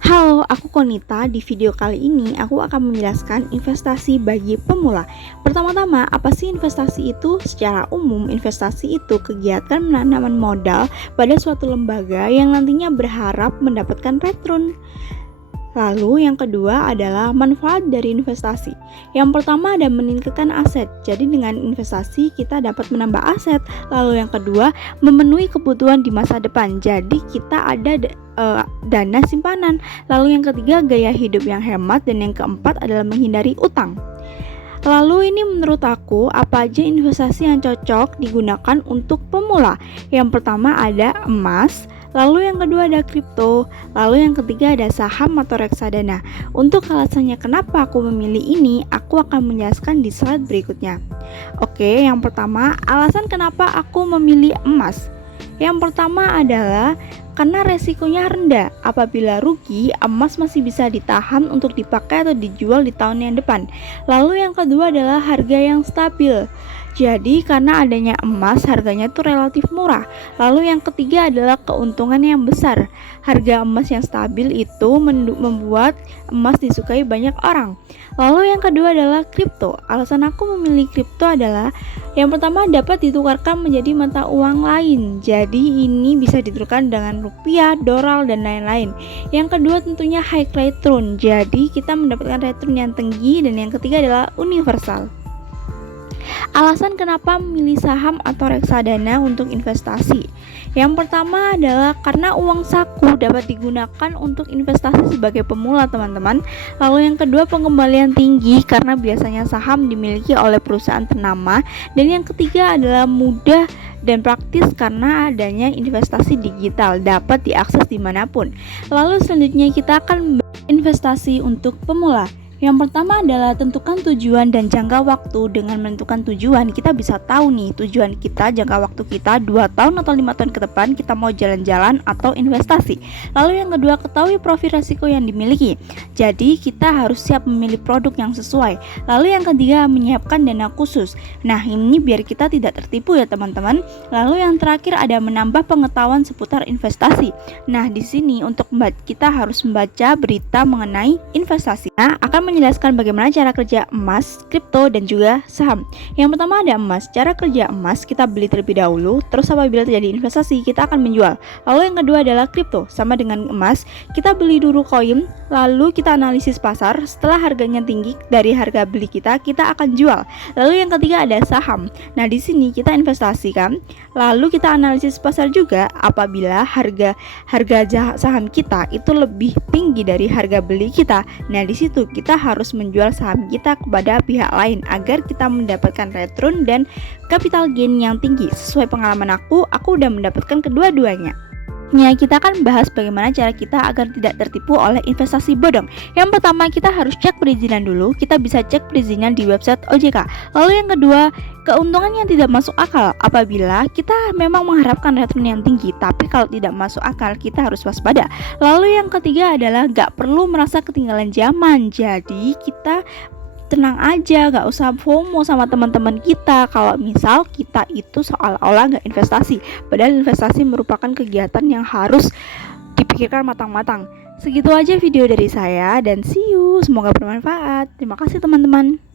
Halo, aku Konita. Di video kali ini aku akan menjelaskan investasi bagi pemula. Pertama-tama, apa sih investasi itu? Secara umum, investasi itu kegiatan penanaman modal pada suatu lembaga yang nantinya berharap mendapatkan return. Lalu yang kedua adalah manfaat dari investasi. Yang pertama ada meningkatkan aset. Jadi dengan investasi kita dapat menambah aset. Lalu yang kedua memenuhi kebutuhan di masa depan. Jadi kita ada dana simpanan. Lalu yang ketiga gaya hidup yang hemat, dan yang keempat adalah menghindari utang. Lalu ini menurut aku apa aja investasi yang cocok digunakan untuk pemula? Yang pertama ada emas, lalu yang kedua ada kripto, lalu yang ketiga ada saham atau reksadana. Untuk alasannya kenapa aku memilih ini, aku akan menjelaskan di slide berikutnya. Oke, yang pertama alasan kenapa aku memilih emas. Yang pertama adalah karena resikonya rendah. Apabila rugi, emas masih bisa ditahan untuk dipakai atau dijual di tahun yang depan. Lalu yang kedua adalah harga yang stabil. Jadi karena adanya emas, harganya itu relatif murah. Lalu yang ketiga adalah keuntungan yang besar. Harga emas yang stabil itu membuat emas disukai banyak orang. Lalu yang kedua adalah kripto. Alasan aku memilih kripto adalah yang pertama dapat ditukarkan menjadi mata uang lain. Jadi ini bisa ditukarkan dengan rupiah, dolar, dan lain-lain. Yang kedua tentunya high return. Jadi kita mendapatkan return yang tinggi. Dan yang ketiga adalah universal. Alasan kenapa memilih saham atau reksadana untuk investasi. Yang pertama adalah karena uang saku dapat digunakan untuk investasi sebagai pemula, teman-teman. Lalu yang kedua pengembalian tinggi karena biasanya saham dimiliki oleh perusahaan ternama. Dan yang ketiga adalah mudah dan praktis karena adanya investasi digital dapat diakses dimanapun. Lalu selanjutnya kita akan investasi untuk pemula. Yang pertama adalah tentukan tujuan dan jangka waktu. Dengan menentukan tujuan, kita bisa tahu nih tujuan kita, jangka waktu kita 2 tahun atau 5 tahun ke depan kita mau jalan-jalan atau investasi. Lalu yang kedua, ketahui profil resiko yang dimiliki. Jadi kita harus siap memilih produk yang sesuai. Lalu yang ketiga, menyiapkan dana khusus. Nah, ini biar kita tidak tertipu ya teman-teman. Lalu yang terakhir ada menambah pengetahuan seputar investasi. Nah, di sini untuk kita harus membaca berita mengenai investasi. Nah, akan menjelaskan bagaimana cara kerja emas, kripto, dan juga saham. Yang pertama ada emas. Cara kerja emas, kita beli terlebih dahulu, terus apabila terjadi investasi, kita akan menjual. Lalu yang kedua adalah kripto. Sama dengan emas, kita beli dulu koin, lalu kita analisis pasar. Setelah harganya tinggi dari harga beli kita akan jual. Lalu yang ketiga ada saham. Nah, di sini kita investasikan, lalu kita analisis pasar juga. Apabila harga saham kita itu lebih tinggi dari harga beli kita, nah di situ kita harus menjual saham kita kepada pihak lain agar kita mendapatkan return dan capital gain yang tinggi. Sesuai pengalaman aku udah mendapatkan kedua-duanya. Kita akan bahas bagaimana cara kita agar tidak tertipu oleh investasi bodong. Yang pertama, kita harus cek perizinan dulu. Kita bisa cek perizinan di website OJK. Lalu yang kedua, keuntungan yang tidak masuk akal. Apabila kita memang mengharapkan return yang tinggi, tapi kalau tidak masuk akal, kita harus waspada. Lalu yang ketiga adalah gak perlu merasa ketinggalan zaman. Jadi kita tenang aja, gak usah FOMO sama teman-teman kita kalau misal kita itu seolah-olah gak investasi. Padahal investasi merupakan kegiatan yang harus dipikirkan matang-matang. Segitu aja video dari saya dan see you. Semoga bermanfaat. Terima kasih teman-teman.